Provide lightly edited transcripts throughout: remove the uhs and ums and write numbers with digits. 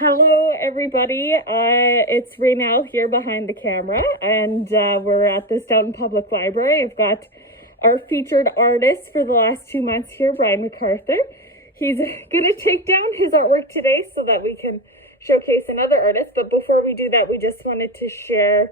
Hello, everybody. It's Raynell here behind the camera, and we're at the Stoughton Public Library. I've got our featured artist for the last 2 months here, Brian McArthur. He's going to take down his artwork today so that we can showcase another artist. But before we do that, we just wanted to share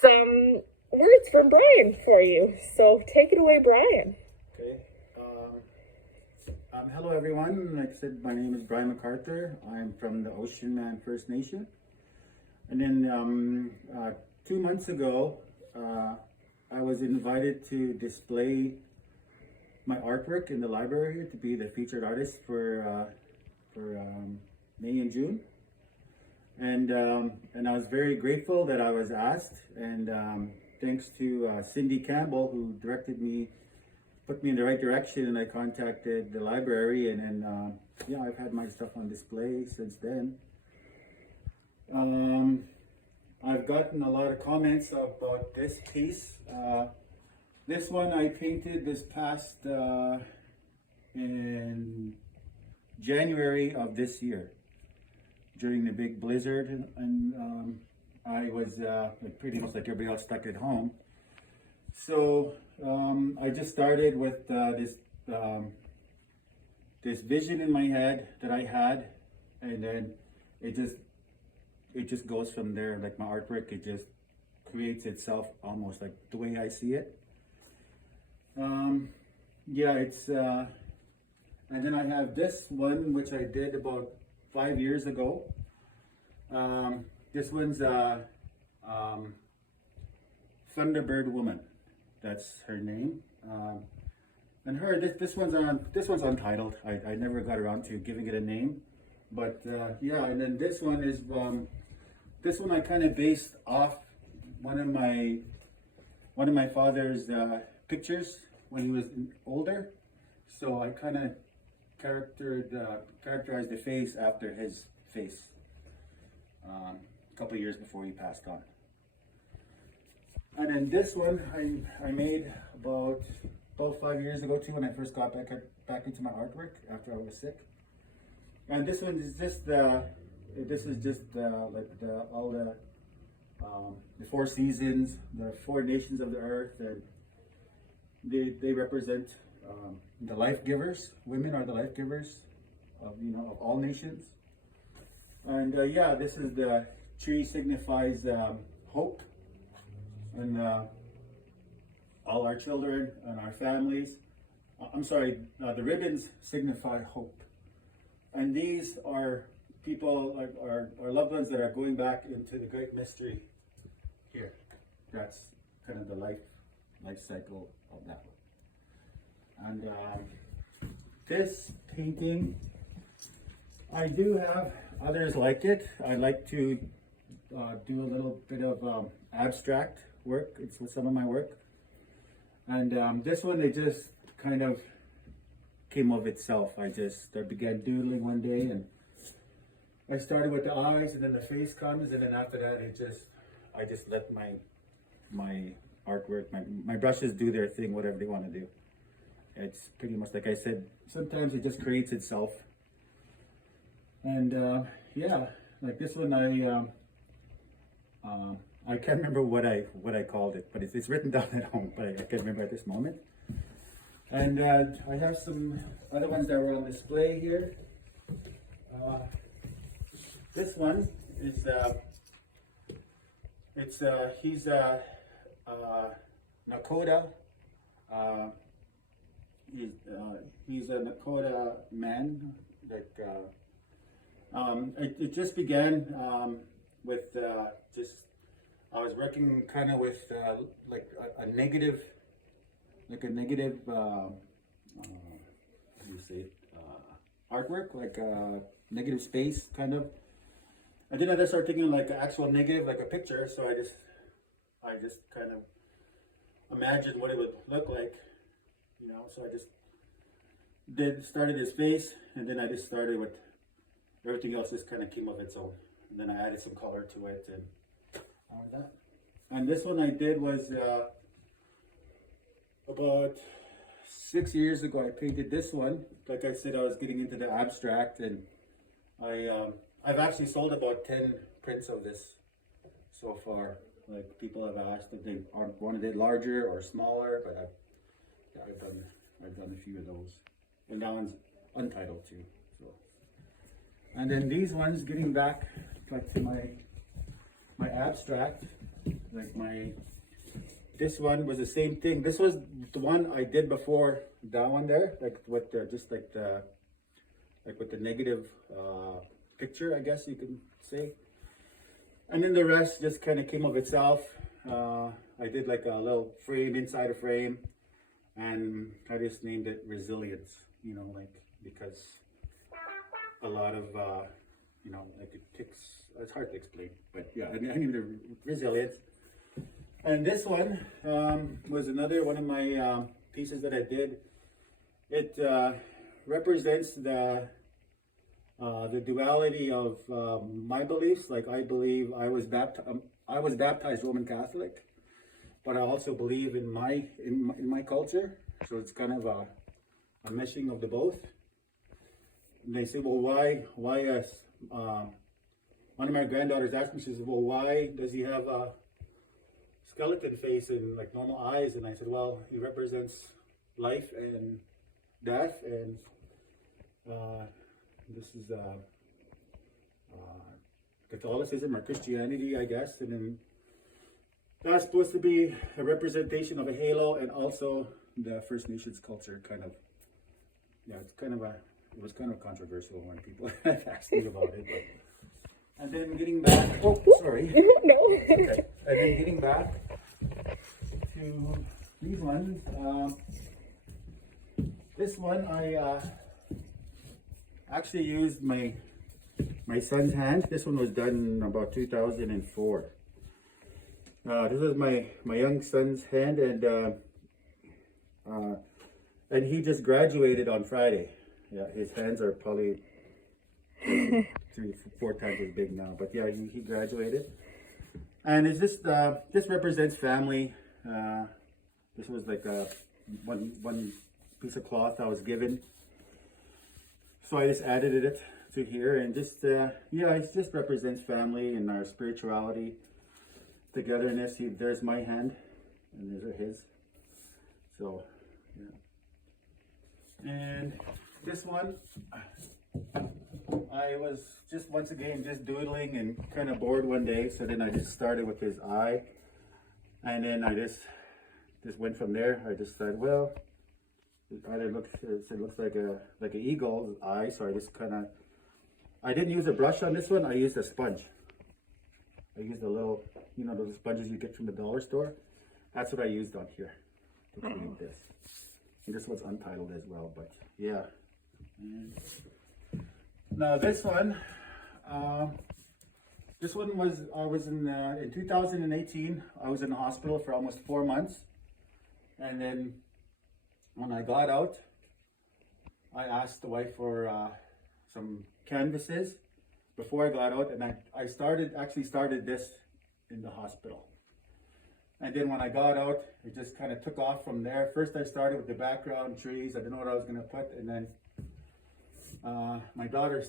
some words from Brian for you. So take it away, Brian. Okay. Hello, everyone. Like I said, my name is Brian McArthur. I'm from the Ocean Man First Nation. And then 2 months ago, I was invited to display my artwork in the library to be the featured artist for May and June. And I was very grateful that I was asked. And thanks to Cindy Campbell, who put me in the right direction, and I contacted the library, and then yeah, I've had my stuff on display since then. I've gotten a lot of comments about this piece. This one I painted this past in January of this year during the big blizzard, and I was pretty much like everybody else stuck at home. So I just started with this vision in my head that I had, and then it just goes from there. Like my artwork, it just creates itself almost like the way I see it. Yeah, it's and then I have this one which I did about 5 years ago. This one's Thunderbird Woman. That's her name. And this one's untitled. I never got around to giving it a name, but yeah. And then this one is this one I kind of based off one of my father's pictures when he was older. So I kind of characterized the face after his face a couple of years before he passed on. And then this one I made about 5 years ago too, when I first got back into my artwork after I was sick. And this one is just all the four seasons, the four nations of the earth, and they represent the life givers. Women are the life givers of all nations. And yeah, this is the tree signifies hope. And all our children and our families. The ribbons signify hope. And these are people, like our loved ones that are going back into the great mystery here. That's kind of the life cycle of that one. And this painting, I do have others like it. I like to do a little bit of abstract work. It's with some of my work, and this one, it just kind of came of itself. I began doodling one day, and I started with the eyes, and then the face comes, and then after that, I just let my artwork, my brushes do their thing, whatever they want to do. It's pretty much like I said. Sometimes it just creates itself, and yeah, like this one, I can't remember what I called it, but it's written down at home, but I can't remember at this moment. And I have some other ones that were on display here. This one is he's a Nakota. He's a Nakota man. It just began with I was working kind of with like a negative, how do you say it? Artwork, like a negative space kind of. And then I just started thinking like an actual negative, like a picture. So I just kind of imagined what it would look like, So I just started his face, and then I just started with everything else. Just kind of came of its own, and then I added some color to it and all that. And this one I did was about 6 years ago. I painted this one. Like I said, I was getting into the abstract, and I I've actually sold about 10 prints of this so far. Like, people have asked if they wanted it larger or smaller, but I've done a few of those. And that one's untitled too. So, and then these ones, getting back like to my abstract, like this one was the same thing. This was the one I did before that one there, like with the, just like with the negative picture, I guess you can say. And then the rest just kind of came of itself. I did like a little frame inside a frame, and I just named it Resilience, you know, like, because a lot of, you know, like it takes, it's hard to explain, but yeah, I named it Resilience. And this one was another one of my pieces that I did. It represents the duality of my beliefs. Like, I believe I was baptized Roman Catholic, but I also believe in my culture. So it's kind of a meshing of the both. And they say, well, why us? One of my granddaughters asked me, she said, well, why does he have a skeleton face and like normal eyes? And I said, well, he represents life and death, and this is Catholicism or Christianity, I guess. And then that's supposed to be a representation of a halo, and also the First Nations culture, kind of. Yeah, it was kind of controversial when people asked me about it. But, and then getting back, oh, sorry. No. Okay. And then getting back to these ones. This one I actually used my son's hand. This one was done in about 2004. This is my young son's hand, and he just graduated on Friday. Yeah, his hands are probably 3-4 times as big now. But yeah, he graduated, and it's just this represents family. This was like one piece of cloth I was given, so I just added it to here, and just yeah, it just represents family and our spirituality, togetherness. There's my hand, and these are his. So yeah, and this one, I was just once again just doodling and kind of bored one day, so then I just started with his eye, and then I just went from there. I just said, well, it looks like an eagle's eye, so I just kind of, I didn't use a brush on this one. I used a sponge. I used a little, you know, those sponges you get from the dollar store. That's what I used on here to create this. And this one's untitled as well, but yeah. And now this one was, I was in 2018. I was in the hospital for almost 4 months, and then when I got out, I asked the wife for some canvases before I got out, and I actually started this in the hospital. And then when I got out, it just kind of took off from there. First I started with the background, trees. I didn't know what I was going to put, and then my daughter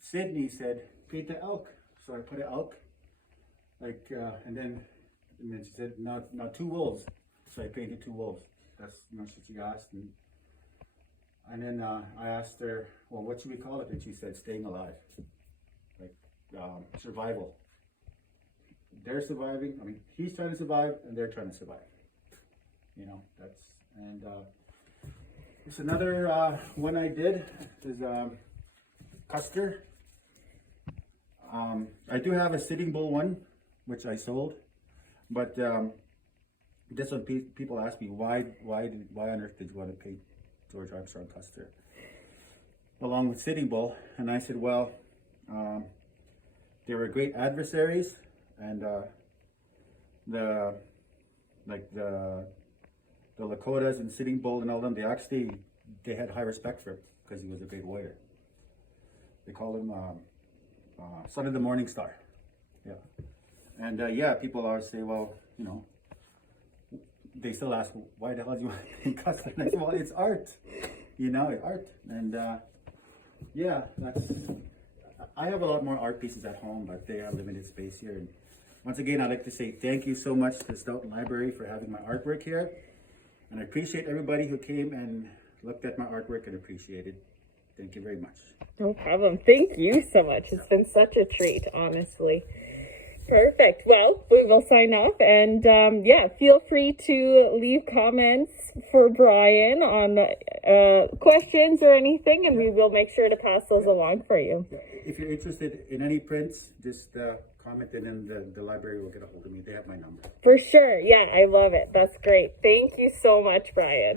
Sydney said, paint the elk. So I put an elk, like, and then she said, now 2 wolves. So I painted 2 wolves. That's, you know, what she asked. And then I asked her, well, what should we call it? And she said, staying alive, like survival. They're surviving. I mean, he's trying to survive, and they're trying to survive. You know, that's, and it's another one I did is Custer. I do have a Sitting Bull one, which I sold, but this one people ask me why on earth did you want to paint George Armstrong Custer along with Sitting Bull? And I said, well, they were great adversaries, and the Lakotas and Sitting Bull and all them, they had high respect for him because he was a great warrior. They called him Son of the Morning Star. Yeah. And yeah, people always say, well, you know, they still ask, why the hell do you want to paint Custer? And I say, well, it's art, you know, art. And yeah, I have a lot more art pieces at home, but they have limited space here. And once again, I'd like to say thank you so much to Stoughton Library for having my artwork here. And I appreciate everybody who came and looked at my artwork and appreciated. Thank you very much. No problem. Thank you so much. It's been such a treat, honestly. Perfect. Well, we will sign off, and yeah, feel free to leave comments for Brian on questions or anything, and we will make sure to pass those along for you. If you're interested in any prints, just comment, and then the library will get a hold of me. They have my number. For sure. Yeah, I love it. That's great. Thank you so much, Brian.